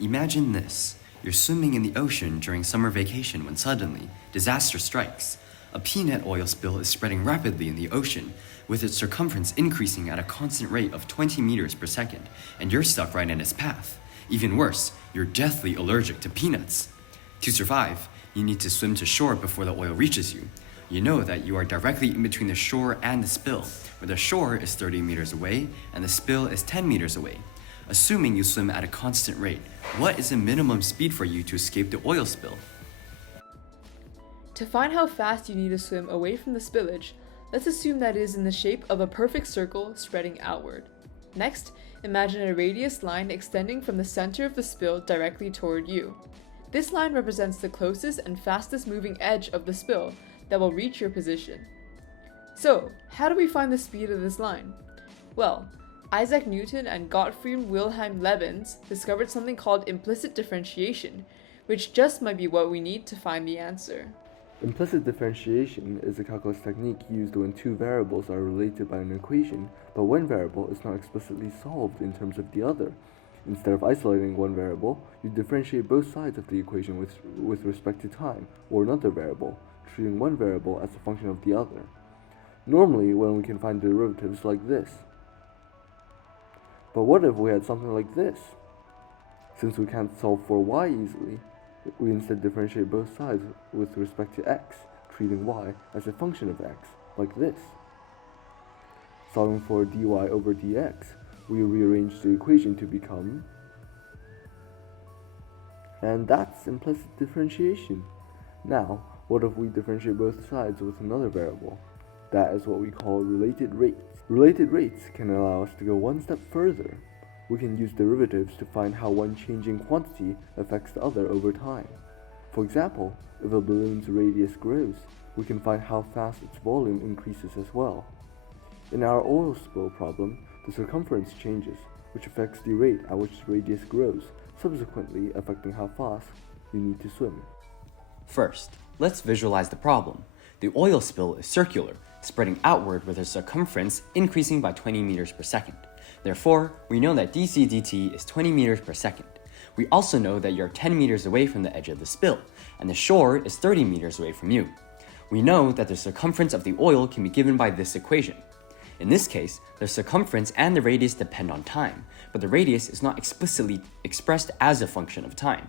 Imagine this. You're swimming in the ocean during summer vacation when suddenly, disaster strikes. A peanut oil spill is spreading rapidly in the ocean, with its circumference increasing at a constant rate of 20 meters per second, and you're stuck right in its path. Even worse, you're deathly allergic to peanuts. To survive, you need to swim to shore before the oil reaches you. You know that you are directly in between the shore and the spill, where the shore is 30 meters away and the spill is 10 meters away. Assuming you swim at a constant rate, what is the minimum speed for you to escape the oil spill? To find how fast you need to swim away from the spillage, let's assume that it is in the shape of a perfect circle spreading outward. Next, imagine a radius line extending from the center of the spill directly toward you. This line represents the closest and fastest moving edge of the spill that will reach your position. So, how do we find the speed of this line? Well, Isaac Newton and Gottfried Wilhelm Leibniz discovered something called implicit differentiation, which just might be what we need to find the answer. Implicit differentiation is a calculus technique used when two variables are related by an equation, but one variable is not explicitly solved in terms of the other. Instead of isolating one variable, you differentiate both sides of the equation with respect to time, or another variable, treating one variable as a function of the other. Normally, when we can find derivatives like this. But what if we had something like this? Since we can't solve for y easily, we instead differentiate both sides with respect to x, treating y as a function of x, like this. Solving for dy over dx, we rearrange the equation to become... And that's implicit differentiation. Now, what if we differentiate both sides with another variable? That is what we call related rates. Related rates can allow us to go one step further. We can use derivatives to find how one changing quantity affects the other over time. For example, if a balloon's radius grows, we can find how fast its volume increases as well. In our oil spill problem, the circumference changes, which affects the rate at which the radius grows, subsequently affecting how fast you need to swim. First, let's visualize the problem. The oil spill is circular, spreading outward with a circumference increasing by 20 meters per second. Therefore, we know that dc dt is 20 meters per second. We also know that you're 10 meters away from the edge of the spill, and the shore is 30 meters away from you. We know that the circumference of the oil can be given by this equation. In this case, the circumference and the radius depend on time, but the radius is not explicitly expressed as a function of time.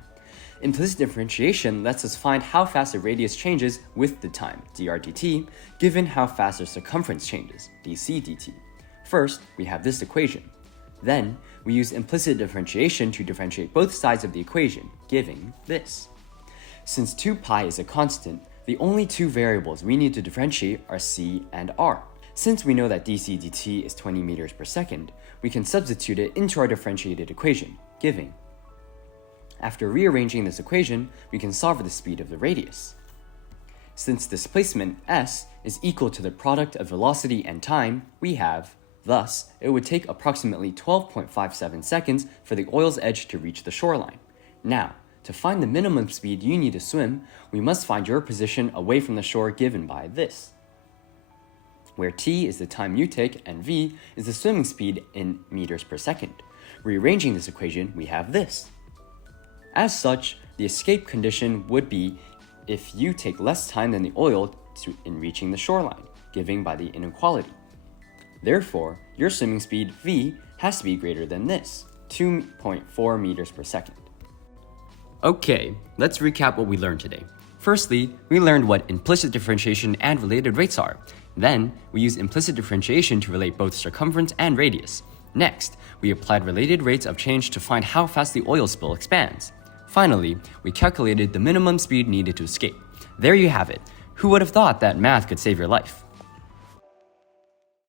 Implicit differentiation lets us find how fast the radius changes with the time, dr dt, given how fast the circumference changes, dc dt. First, we have this equation. Then, we use implicit differentiation to differentiate both sides of the equation, giving this. Since 2 pi is a constant, the only two variables we need to differentiate are c and r. Since we know that dc dt is 20 meters per second, we can substitute it into our differentiated equation, giving. After rearranging this equation, we can solve for the speed of the radius. Since displacement s is equal to the product of velocity and time, we have, thus, it would take approximately 12.57 seconds for the oil's edge to reach the shoreline. Now, to find the minimum speed you need to swim, we must find your position away from the shore given by this, where t is the time you take and v is the swimming speed in meters per second. Rearranging this equation, we have this. As such, the escape condition would be if you take less time than the oil in reaching the shoreline, given by the inequality. Therefore, your swimming speed v has to be greater than this, 2.4 meters per second. Okay, let's recap what we learned today. Firstly, we learned what implicit differentiation and related rates are. Then, we used implicit differentiation to relate both circumference and radius. Next, we applied related rates of change to find how fast the oil spill expands. Finally, we calculated the minimum speed needed to escape. There you have it. Who would have thought that math could save your life?